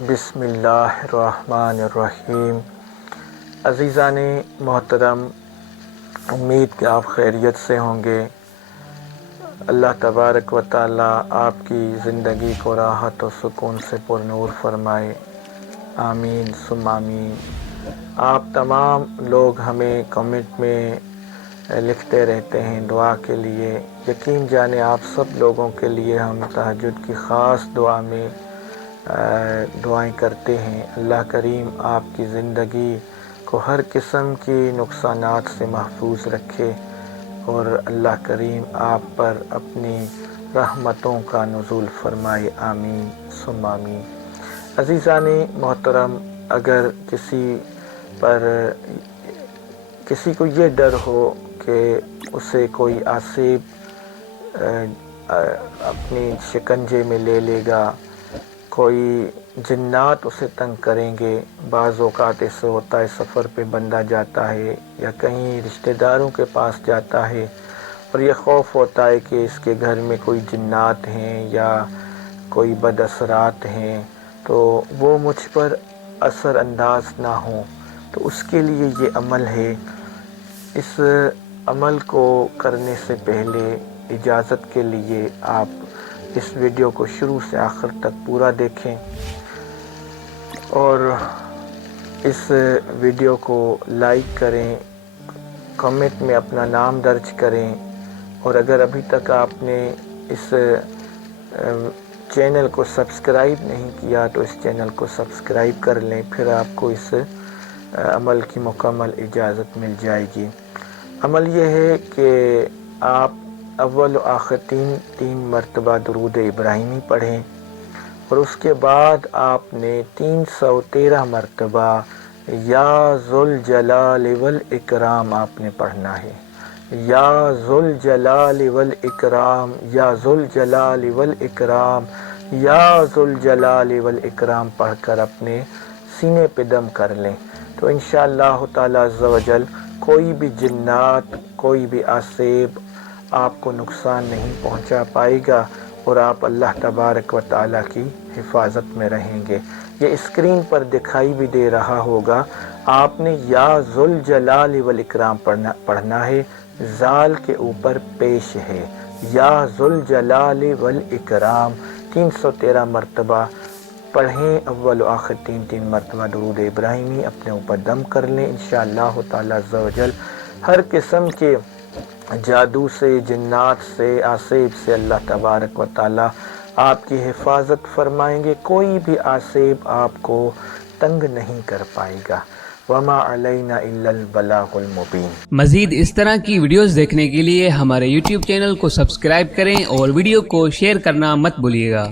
بسم اللہ الرحمن الرحیم۔ عزیزان محترم، امید کہ آپ خیریت سے ہوں گے۔ اللہ تبارک و تعالی آپ کی زندگی کو راحت و سکون سے پر نور فرمائے، آمین ثم آمین۔ آپ تمام لوگ ہمیں کمنٹ میں لکھتے رہتے ہیں دعا کے لیے، یقین جانے آپ سب لوگوں کے لیے ہم تہجد کی خاص دعا میں دعائیں کرتے ہیں۔ اللہ کریم آپ کی زندگی کو ہر قسم کی نقصانات سے محفوظ رکھے اور اللہ کریم آپ پر اپنی رحمتوں کا نزول فرمائے، آمین ثم آمین۔ عزیزان محترم، اگر کسی کو یہ ڈر ہو کہ اسے کوئی آسیب اپنی شکنجے میں لے لے گا، کوئی جنات اسے تنگ کریں گے، بعض اوقات ایسے ہوتا ہے سفر پہ بندہ جاتا ہے یا کہیں رشتہ داروں کے پاس جاتا ہے اور یہ خوف ہوتا ہے کہ اس کے گھر میں کوئی جنات ہیں یا کوئی بد اثرات ہیں تو وہ مجھ پر اثر انداز نہ ہوں، تو اس کے لیے یہ عمل ہے۔ اس عمل کو کرنے سے پہلے اجازت کے لیے آپ اس ویڈیو کو شروع سے آخر تک پورا دیکھیں اور اس ویڈیو کو لائک کریں، کمنٹ میں اپنا نام درج کریں، اور اگر ابھی تک آپ نے اس چینل کو سبسکرائب نہیں کیا تو اس چینل کو سبسکرائب کر لیں، پھر آپ کو اس عمل کی مکمل اجازت مل جائے گی۔ عمل یہ ہے کہ آپ اول و آخر تین مرتبہ درود ابراہیمی پڑھیں اور اس کے بعد آپ نے 313 مرتبہ یا ذوالجلال والاکرام آپ نے پڑھنا ہے۔ یا ذوالجلال والاکرام، یا ذوالجلال والاکرام، یا ذوالجلال والاکرام پڑھ کر اپنے سینے پہ دم کر لیں، تو انشاءاللہ تعالی عز و جل کوئی بھی جنات، کوئی بھی آسیب آپ کو نقصان نہیں پہنچا پائے گا اور آپ اللہ تبارک و تعالی کی حفاظت میں رہیں گے۔ یہ اسکرین پر دکھائی بھی دے رہا ہوگا، آپ نے یا ذوالجلال والاکرام پڑھنا ہے، زال کے اوپر پیش ہے، یا ذوالجلال والاکرام 313 مرتبہ پڑھیں، اول و آخر 3 مرتبہ درود ابراہیمی اپنے اوپر دم کر لیں۔ انشاءاللہ تعالی عز و جل ہر قسم کے جادو سے، جنات سے، آسیب سے اللہ تبارک و تعالی آپ کی حفاظت فرمائیں گے، کوئی بھی آسیب آپ کو تنگ نہیں کر پائے گا۔ وما علینا الا البلاغ المبین۔ مزید اس طرح کی ویڈیوز دیکھنے کے لیے ہمارے YouTube چینل کو سبسکرائب کریں اور ویڈیو کو شیئر کرنا مت بھولیے گا۔